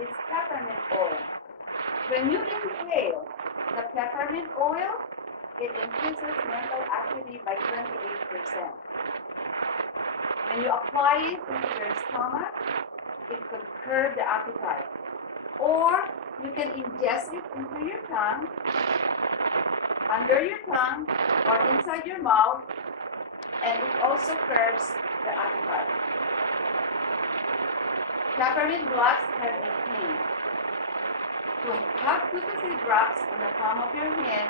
is peppermint oil. When you inhale the peppermint oil, it increases mental activity by 28%. When you apply it into your stomach, it could curb the appetite. Or you can ingest it into your tongue, under your tongue, or inside your mouth, and it also curbs the appetite. Peppermint blocks have a pain. To have 2 to 3 drops in the palm of your hand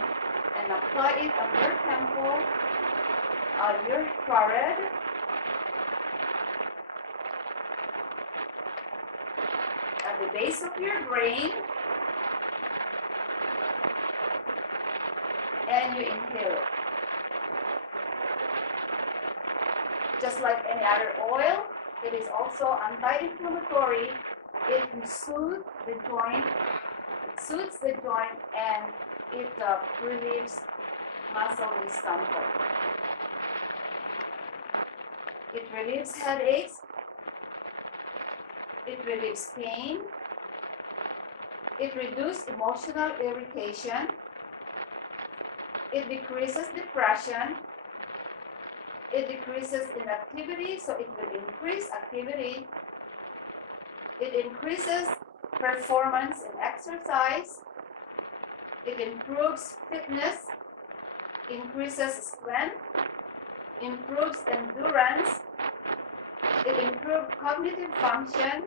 and apply it on your temple, on your forehead, at the base of your brain, and you inhale it. Just like any other oil, it is also anti-inflammatory. It soothes the joint. And it relieves muscle discomfort. It relieves headaches. It relieves pain. It reduces emotional irritation. It decreases depression. It decreases inactivity, so it will increase activity. It increases performance in exercise. It improves fitness, increases strength, improves endurance. It improves cognitive function.